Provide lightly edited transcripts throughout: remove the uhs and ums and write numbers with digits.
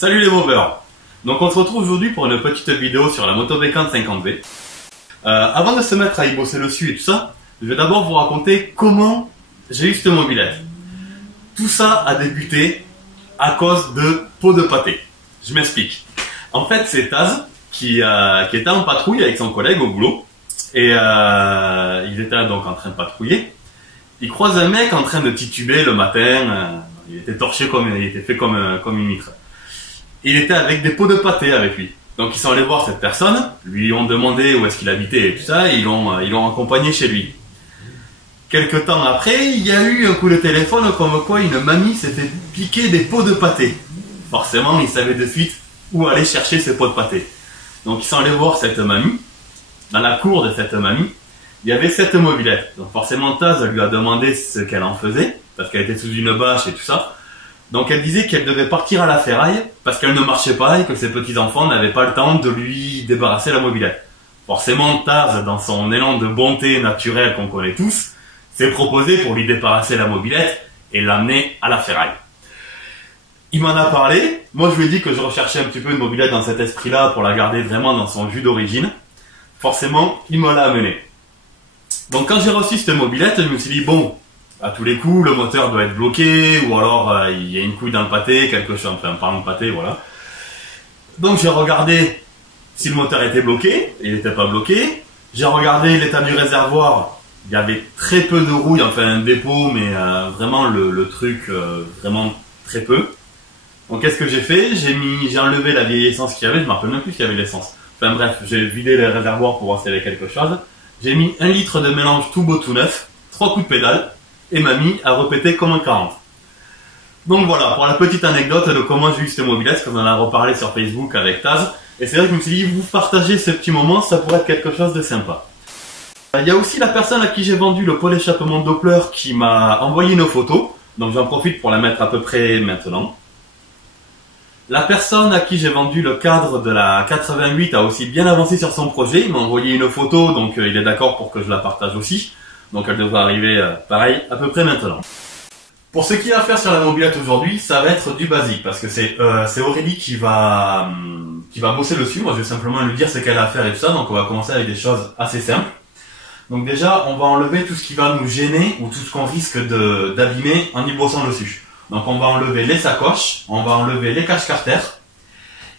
Salut les moveurs. Donc on se retrouve aujourd'hui pour une petite vidéo sur la moto Bécane 50V. Avant de se mettre à y bosser dessus et tout ça, je vais d'abord vous raconter comment j'ai eu cette mobilette. Tout ça a débuté à cause de pots de pâté. Je m'explique. En fait, c'est Taz qui était en patrouille avec son collègue au boulot. Et il était donc en train de patrouiller. Il croise un mec en train de tituber le matin. Il était torché il était fait comme une mitre. Il était avec des pots de pâté avec lui. Donc ils sont allés voir cette personne, lui ont demandé où est-ce qu'il habitait et tout ça, et ils l'ont accompagné chez lui. Quelque temps après, il y a eu un coup de téléphone comme quoi une mamie s'était piqué des pots de pâté. Forcément, ils savaient de suite où aller chercher ces pots de pâté. Donc ils sont allés voir cette mamie. Dans la cour de cette mamie, il y avait cette mobilette. Donc forcément, Taz lui a demandé ce qu'elle en faisait, parce qu'elle était sous une bâche et tout ça. Donc elle disait qu'elle devait partir à la ferraille parce qu'elle ne marchait pas et que ses petits-enfants n'avaient pas le temps de lui débarrasser la mobilette. Forcément, Taz, dans son élan de bonté naturelle qu'on connaît tous, s'est proposé pour lui débarrasser la mobilette et l'amener à la ferraille. Il m'en a parlé. Moi, je lui ai dit que je recherchais un petit peu une mobilette dans cet esprit-là pour la garder vraiment dans son jus d'origine. Forcément, il me l'a amené. Donc quand j'ai reçu cette mobilette, je me suis dit, bon, à tous les coups, le moteur doit être bloqué, ou alors il y a une couille dans le pâté, quelque chose, enfin, pardon, pâté, voilà. Donc j'ai regardé si le moteur était bloqué, il n'était pas bloqué. J'ai regardé l'état du réservoir, il y avait très peu de rouille, enfin un dépôt, mais vraiment le truc, vraiment très peu. Donc qu'est-ce que j'ai fait? J'ai enlevé la vieille essence qu'il y avait, je ne me rappelle même plus qu'il y avait l'essence. Enfin bref, j'ai vidé les réservoirs pour voir s'il y avait quelque chose. J'ai mis 1 litre de mélange tout beau tout neuf, 3 coups de pédale, et m'a mis à répéter comme un 40. Donc voilà, pour la petite anecdote de comment j'ai eu cette mobilette, parce qu'on en a reparlé sur Facebook avec Taz. Et c'est vrai que je me suis dit, vous partagez ce petit moment, ça pourrait être quelque chose de sympa. Il y a aussi la personne à qui j'ai vendu le pot d'échappement Doppler qui m'a envoyé une photo. Donc j'en profite pour la mettre à peu près maintenant. La personne à qui j'ai vendu le cadre de la 88 a aussi bien avancé sur son projet. Il m'a envoyé une photo, donc il est d'accord pour que je la partage aussi. Donc elle devrait arriver, pareil, à peu près maintenant. Pour ce qui est à faire sur la mobilette aujourd'hui, ça va être du basique. Parce que c'est Aurélie qui va bosser dessus. Moi je vais simplement lui dire ce qu'elle a à faire et tout ça. Donc on va commencer avec des choses assez simples. Donc déjà, on va enlever tout ce qui va nous gêner ou tout ce qu'on risque d'abîmer en y bossant dessus. Donc on va enlever les sacoches, on va enlever les cache-carter.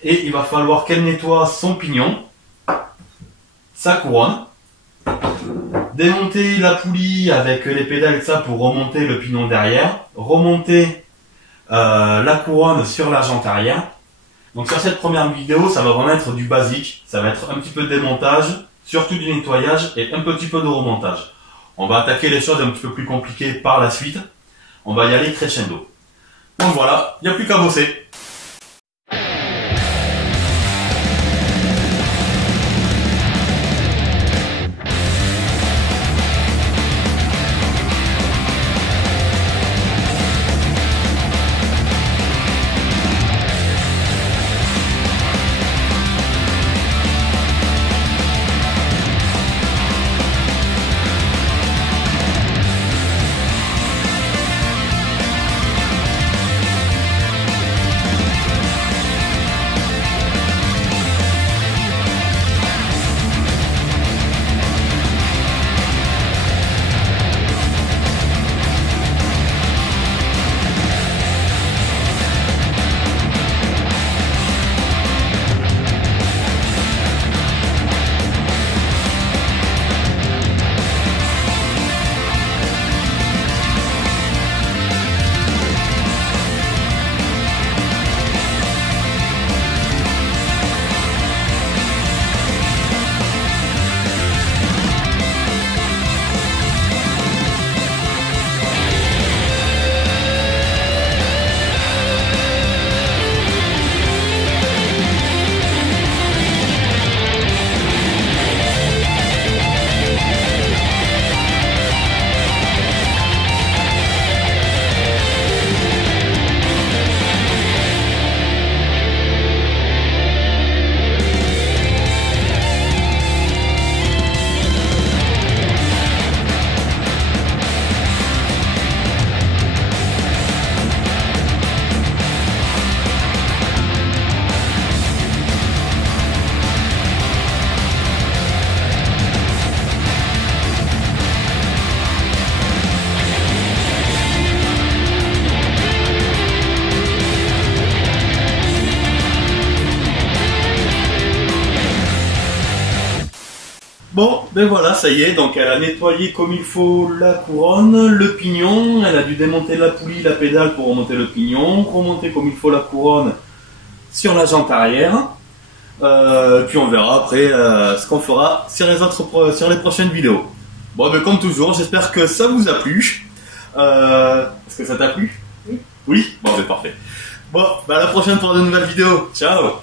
Et il va falloir qu'elle nettoie son pignon, sa couronne. Démonter la poulie avec les pédales et ça pour remonter le pignon derrière. Remonter la couronne sur la jante arrière. Donc sur cette première vidéo, ça va vraiment être du basique. Ça va être un petit peu de démontage, surtout du nettoyage et un petit peu de remontage. On va attaquer les choses un petit peu plus compliquées par la suite. On va y aller crescendo. Donc voilà, il n'y a plus qu'à bosser. ben voilà, ça y est, donc elle a nettoyé comme il faut la couronne, le pignon, elle a dû démonter la poulie, la pédale pour remonter le pignon, remonter comme il faut la couronne sur la jante arrière. Puis on verra après ce qu'on fera sur les prochaines vidéos. Bon, ben comme toujours, j'espère que ça vous a plu. Est-ce que ça t'a plu? Oui. Oui. Bon, ben parfait. Bon, ben à la prochaine pour de nouvelles vidéos. Ciao.